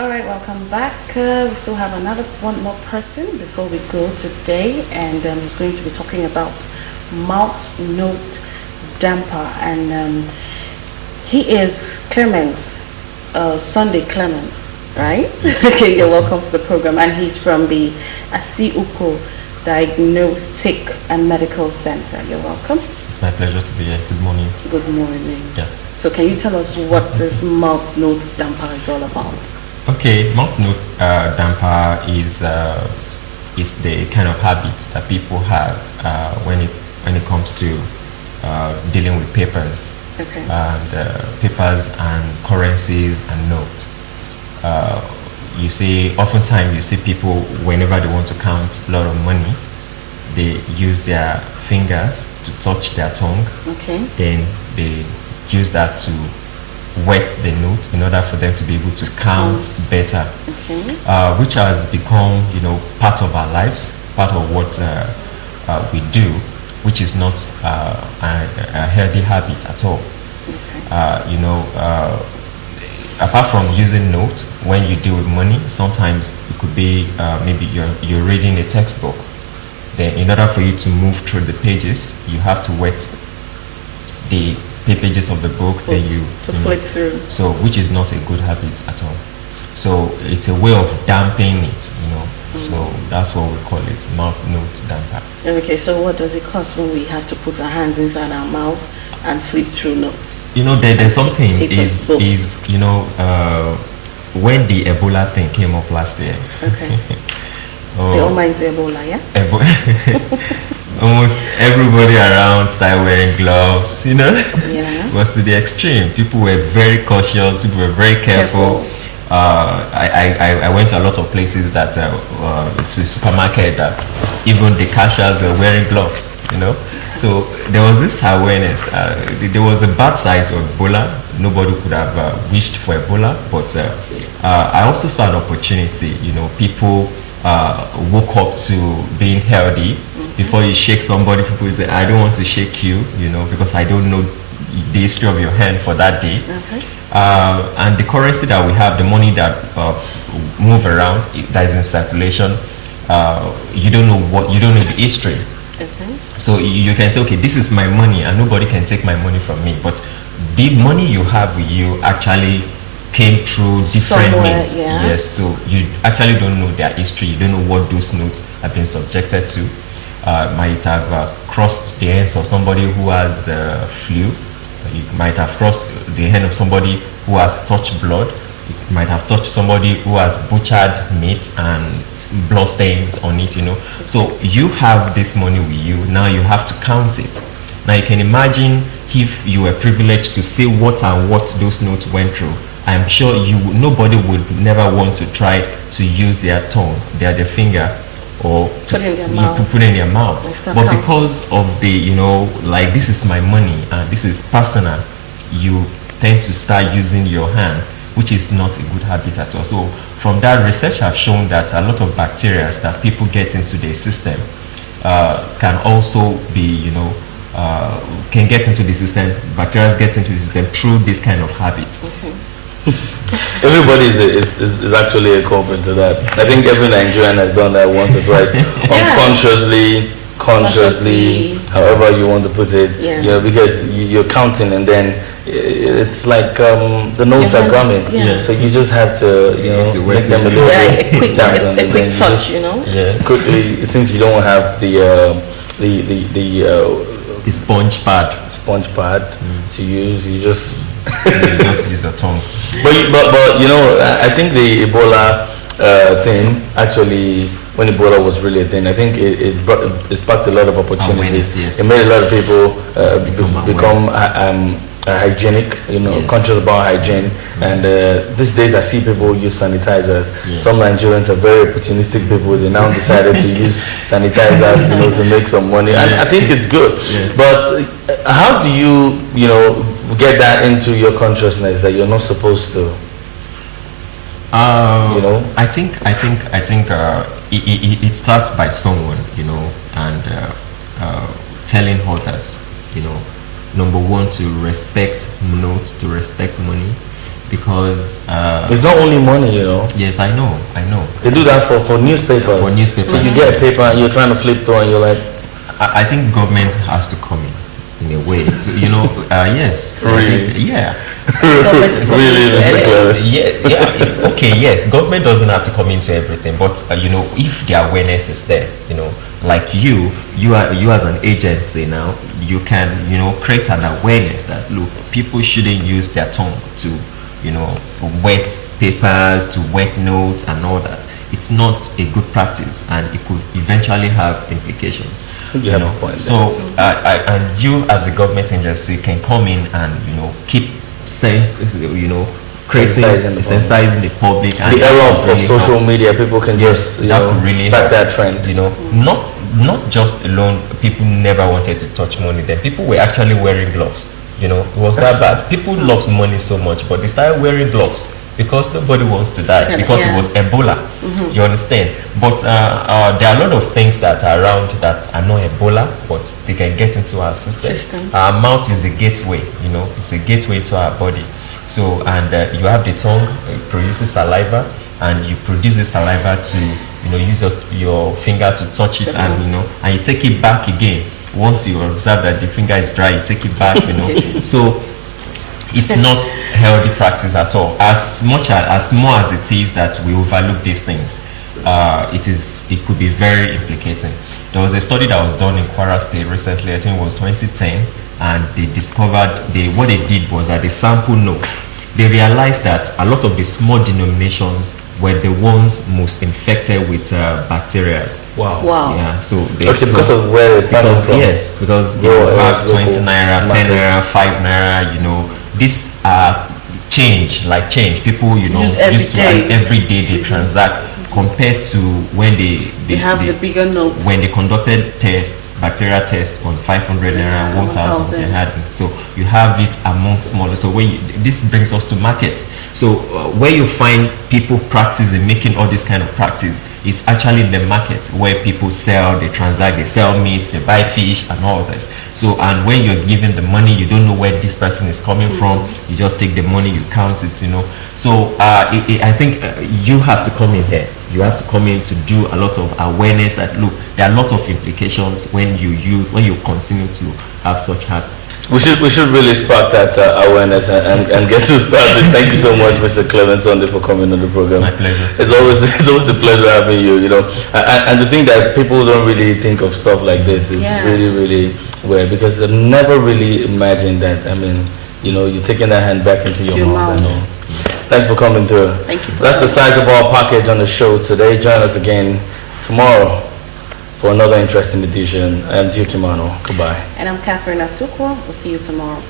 All right, welcome back. We still have one more person before we go today, and he's going to be talking about mouth note damper, and he is Clement, Sunday Clements, right? Okay, you're welcome to the program, and he's from the Asiuko Diagnostic and Medical Center. You're welcome. It's my pleasure to be here. Good morning. Good morning. Yes. So can you tell us what this mouth note damper is all about? Okay, mouth note damper is the kind of habit that people have when it comes to dealing with papers. Okay. And papers and currencies and notes. You see, oftentimes you see people, whenever they want to count a lot of money, they use their fingers to touch their tongue. Okay. Then they use that to wet the note in order for them to be able to count better. Okay. Which has become, part of our lives, part of what we do, which is not a healthy habit at all. Okay. Apart from using notes, when you deal with money, sometimes it could be maybe you're reading a textbook. Then in order for you to move through the pages, you have to wet the pages of the book, then you flip through. So, which is not a good habit at all. So it's a way of damping it, So that's what we call it, mouth note damper. Okay, so what does it cost when we have to put our hands inside our mouth and flip through notes? There's something when the Ebola thing came up last year. Okay. The almighty Ebola, yeah? Almost everybody around started wearing gloves, Yeah. It was to the extreme. People were very cautious, people were very careful. I went to a lot of places that supermarket that even the cashiers were wearing gloves, So there was this awareness. There was a bad side to Ebola. Nobody could have wished for Ebola, but I also saw an opportunity. People woke up to being healthy. Before you shake somebody, people say, "I don't want to shake you," because I don't know the history of your hand for that day. Okay. And the currency that we have, the money that move around, that is in circulation, you don't know the history. Okay. So you can say, okay, this is my money and nobody can take my money from me. But the money you have with you actually came through different means. Yeah. Yes, so you actually don't know their history. You don't know what those notes have been subjected to. Might have crossed the hands of somebody who has flu. You might have crossed the hand of somebody who has touched blood. It might have touched somebody who has butchered meat and blood stains on it, So you have this money with you. Now you have to count it. Now you can imagine if you were privileged to see what those notes went through. I'm sure nobody would never want to try to use their tongue, their finger, or put in their mouth. But because of the, this is my money and this is personal, you tend to start using your hand, which is not a good habit at all. So from that, research have shown that a lot of bacteria that people get into their system can also be, can get into the system. Bacteria get into the system through this kind of habit. Okay. Everybody is actually a culprit to that. I think every Nigerian has done that once or twice, consciously, however you want to put it. Yeah. Because you're counting and then it's like the notes are coming. Yeah. So you just have to, make them a little bit a quick touch, Yeah. Quickly, since you don't have the sponge pad to use, you just use a tongue. But I think the Ebola thing actually, when Ebola was really a thing, I think it sparked a lot of opportunities. Yes. It made a lot of people become hygienic, conscious about hygiene. And these days I see people use sanitizers. Yeah. Some Nigerians are very opportunistic people. They now decided to use sanitizers, to make some money. And I think it's good. Yes. But how do you, get that into your consciousness that you're not supposed to? I think it starts by someone, and telling others, number one, to respect notes, to respect money. because it's not only money, you know. yes, I know. They do that for newspapers. For newspapers. So you get a paper and you're trying to flip through and you're like, I think government has to come in a way. So, yes. Really? Yeah. Government is Really, Mr. Clever. Yeah. Okay. Yes, government doesn't have to come into everything, but if the awareness is there, like you as an agency now, you can create an awareness that look, people shouldn't use their tongue to wet papers, to wet notes and all that. It's not a good practice, and it could eventually have implications. You have a point there. So and you as a government agency can come in and creating sensitizing the public. And the era of really social media, people can just really spark that trend. Not just alone. People never wanted to touch money. Then people were actually wearing gloves. It was that bad. People love money so much, but they started wearing gloves because nobody wants to die, because it was Ebola. You understand? But there are a lot of things that are around that are not Ebola, but they can get into our system. Our mouth is a gateway. It's a gateway to our body. So, and you have the tongue, it produces saliva, and you produce the saliva to use your finger to touch it, and and you take it back again. Once you observe that the finger is dry, you take it back. So it's not healthy practice at all. As more as it is that we overlook these things, it could be very implicating. There was a study that was done in Kwara State recently. I think it was 2010, and they discovered what they did was that they sample note. They realized that a lot of the small denominations were the ones most infected with bacteria. Wow. Yeah. So because of where it passes from. Yes, because you have 20 naira, 10 naira, 5 naira. These are change. People use every day they transact, compared to when they have the bigger notes. When they conducted bacteria test on 500 naira, 1,000 they had. So you have it among smaller. So this brings us to market. So where you find people practicing, making all this kind of practice, is actually in the market, where people sell, they transact, they sell meat, they buy fish and all this. So, and when you're given the money, you don't know where this person is coming from. You just take the money, you count it. So I think you have to come in here. You have to come in to do a lot of awareness that look, there are a lot of implications when you continue to have such habits. We should really spark that awareness and get to started. Thank you so much, Mr. Clement Sunday, for coming on the program. It's my pleasure. It's always a pleasure having you. And to think that people don't really think of stuff like this is really, really weird, because I've never really imagined that. I mean, you're taking that hand back into your mouth. And all. Thanks for coming through. Thank you. That's the size of our package on the show today. Join us again tomorrow for another interesting edition. I am Dio Kimano. Goodbye. And I'm Catherine Asukwa. We'll see you tomorrow.